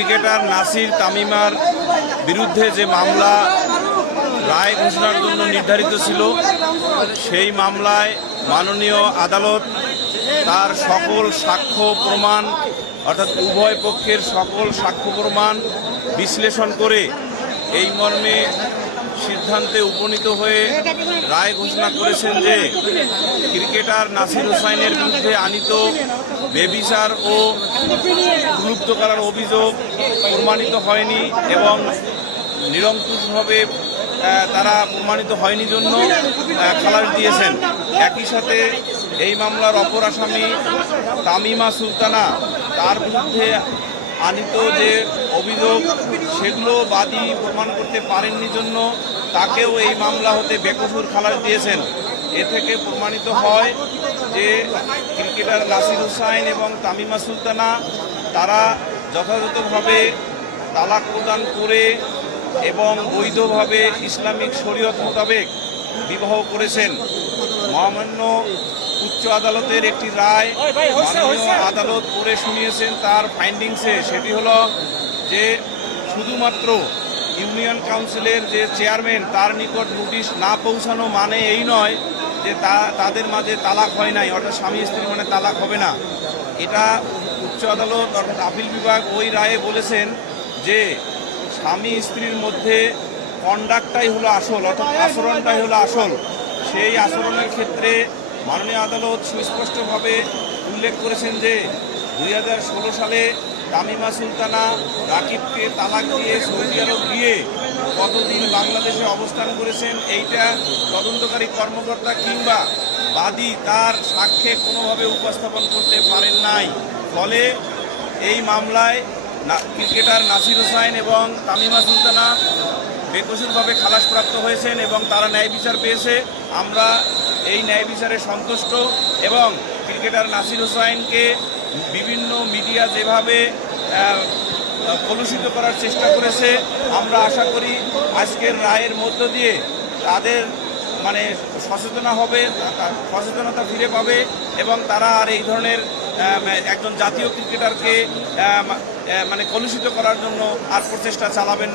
Cricketer Nasir তামিমার বিরুদ্ধে যে মামলা রায় ঘোষণার জন্য নির্ধারিত ছিল, সেই মামলায় মাননীয় আদালত তার সকল সাক্ষ্য প্রমাণ অর্থাৎ উভয় পক্ষের সকল সাক্ষ্য প্রমাণ বিশ্লেষণ করে এই মর্মে সিদ্ধান্তে উপনীত হয়ে রায় ঘোষণা করেছেন যে ক্রিকেটার নাসির হোসাইনের বিরুদ্ধে আনীত বেবিচার ও প্রলুব্ধ করার অভিযোগ প্রমাণিত হয়নি এবং নিরঙ্কুশভাবে তারা প্রমাণিত হয়নি জন্য খালাস দিয়েছেন। একই সাথে এই মামলার অপর আসামি তামিমা সুলতানা, তার বিরুদ্ধে আনীত যে অভিযোগ সেগুলো বাদী প্রমাণ করতে পারেননি জন্য তাকেও এই মামলা হতে বেকসুর খালাস দিয়েছেন। এ থেকে প্রমাণিত হয় যে ক্রিকেটার নাসির হোসাইন এবং তামিমা সুলতানা তারা যথাযথভাবে তালাক প্রদান করে এবং বৈধভাবে ইসলামিক শরীয়ত মোতাবেক বিবাহ করেছেন। মহামান্য উচ্চ আদালতের একটি রায় মাননীয় আদালত পড়ে শুনিয়েছেন তার ফাইন্ডিংসে, সেটি হলো যে শুধুমাত্র ইউনিয়ন কাউন্সিলের যে চেয়ারম্যান তার নিকট নোটিশ না পৌঁছানো মানে এই নয় যে তাদের মাঝে তালাক হয় নাই, অর্থাৎ স্বামী স্ত্রী মানে তালাক হবে না। এটা উচ্চ আদালত অর্থাৎ আপিল বিভাগ ওই রায়ে বলেছেন যে স্বামী স্ত্রীর মধ্যে কন্ডাক্টটাই হলো আসল, অর্থাৎ আচরণটাই হলো আসল। সেই আচরণের ক্ষেত্রে মাননীয় আদালত সুস্পষ্টভাবে উল্লেখ করেছেন যে 2016 সালে তামিমা সুলতানা রাকিবকে তালাক দিয়ে সৌদি আরব গিয়ে কতদিন বাংলাদেশে অবস্থান করেছেন এইটা তদন্তকারী কর্মকর্তা কিংবা বাদী তার সাক্ষ্যে কোনোভাবে উপস্থাপন করতে পারেন নাই। ফলে এই মামলায় ক্রিকেটার নাসির হোসাইন এবং তামিমা সুলতানা বেকসুরভাবে খালাসপ্রাপ্ত হয়েছেন এবং তারা ন্যায় বিচার পেয়েছে। আমরা এই ন্যায় বিচারে সন্তুষ্ট এবং ক্রিকেটার নাসির হোসাইনকে বিভিন্ন মিডিয়া যেভাবে কলুষিত করার চেষ্টা করেছে, আমরা আশা করি আজকের রায়ের মধ্য দিয়ে তাদের মানে সচেতনতা ফিরে পাবে এবং তারা আর এই ধরনের একজন জাতীয় ক্রিকেটারকে মানে কলুষিত করার জন্য আর প্রচেষ্টা চালাবেন।